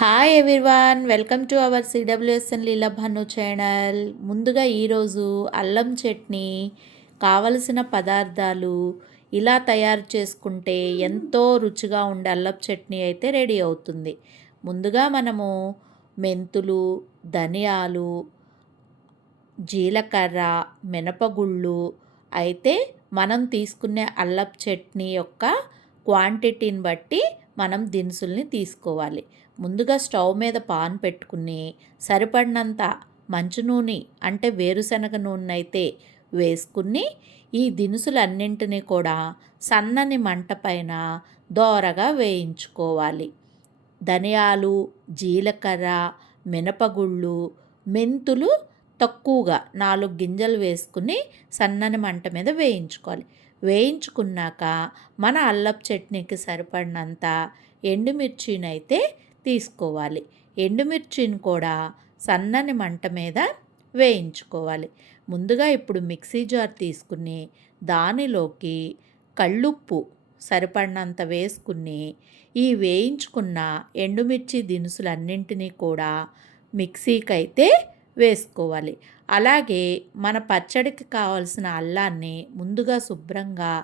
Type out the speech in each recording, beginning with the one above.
Hi everyone, welcome to our CWSN Leela Bhanu channel. ముందుగా ఈరోజు అల్లం చట్నీ కావలసిన పదార్థాలు ఇలా తయారు చేసుకుంటే ఎంతో రుచిగా ఉండే అల్లం చట్నీ అయితే రెడీ అవుతుంది. ముందుగా మనము మెంతులు, ధనియాలు, జీలకర్ర, మినపగుళ్ళు అయితే మనం తీసుకునే అల్లపు చట్నీ యొక్క క్వాంటిటీని బట్టి మనం దినుసుల్ని తీసుకోవాలి. ముందుగా స్టవ్ మీద పాన్ పెట్టుకుని సరిపడినంత మంచు నూనె అంటే వేరుశనగ నూనె అయితే వేసుకుని ఈ దినుసులన్నింటినీ కూడా సన్నని మంట పైన దోరగా వేయించుకోవాలి. ధనియాలు, జీలకర్ర, మినపగుళ్ళు, మెంతులు తక్కువగా 4 గింజలు వేసుకుని సన్నని మంట మీద వేయించుకోవాలి. వేయించుకున్నాక మన అల్లపు చట్నీకి సరిపడినంత ఎండుమిర్చినైతే తీసుకోవాలి. ఎండుమిర్చిని కూడా సన్నని మంట మీద వేయించుకోవాలి. ముందుగా ఇప్పుడు మిక్సీ జార్ తీసుకుని దానిలోకి కళ్ళుప్పు సరిపడినంత వేసుకుని ఈ వేయించుకున్న ఎండుమిర్చి దినుసులన్నింటినీ కూడా మిక్సీకి అయితే వేసుకోవాలి. అలాగే మన పచ్చడికి కావాల్సిన అల్లాన్ని ముందుగా శుభ్రంగా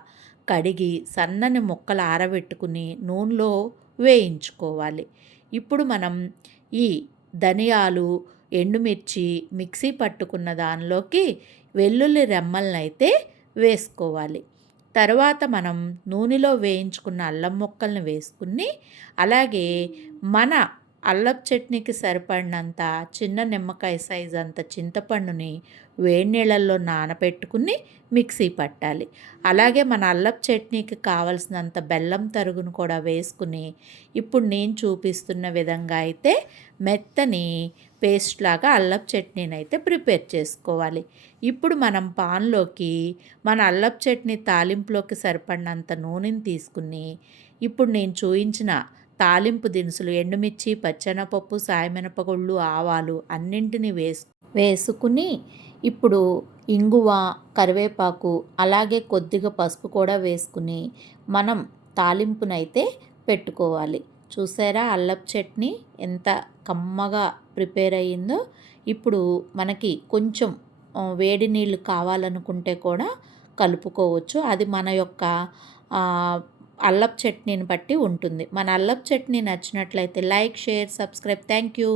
కడిగి సన్నని ముక్కలు ఆరబెట్టుకుని నూనెలో వేయించుకోవాలి. ఇప్పుడు మనం ఈ ధనియాలు, ఎండుమిర్చి మిక్సీ పట్టుకున్న దానిలోకి వెల్లుల్లి రెమ్మలనైతే వేసుకోవాలి. తర్వాత మనం నూనెలో వేయించుకున్న అల్లం ముక్కల్ని వేసుకుని అలాగే మన అల్లపు చట్నీకి సరిపడినంత చిన్న నిమ్మకాయ సైజు అంత చింతపండుని వేడి నీళ్ళల్లో నానబెట్టుకుని మిక్సీ పట్టాలి. అలాగే మన అల్లపు చట్నీకి కావలసినంత బెల్లం తరుగును కూడా వేసుకుని ఇప్పుడు నేను చూపిస్తున్న విధంగా అయితే మెత్తని పేస్ట్ లాగా అల్లపు చట్నీని అయితే ప్రిపేర్ చేసుకోవాలి. ఇప్పుడు మనం పాన్లోకి మన అల్లపు చట్నీ తాలింపులోకి సరిపడినంత నూనెని తీసుకుని ఇప్పుడు నేను చూపించిన తాలింపు దినుసులు ఎండుమిర్చి, పచ్చెనపప్పు, సాయమినపగుళ్ళు, ఆవాలు అన్నింటినీ వేసుకుని ఇప్పుడు ఇంగువ, కరివేపాకు అలాగే కొద్దిగా పసుపు కూడా వేసుకుని మనం తాలింపునైతే పెట్టుకోవాలి. చూసారా అల్లపు చట్నీ ఎంత కమ్మగా ప్రిపేర్ అయ్యిందో. ఇప్పుడు మనకి కొంచెం వేడి నీళ్ళు కావాలనుకుంటే కూడా కలుపుకోవచ్చు. అది మన యొక్క అల్లపు చట్నీని బట్టి ఉంటుంది. మన అల్లపు చట్నీ నచ్చినట్లయితే like, share, subscribe. Thank you.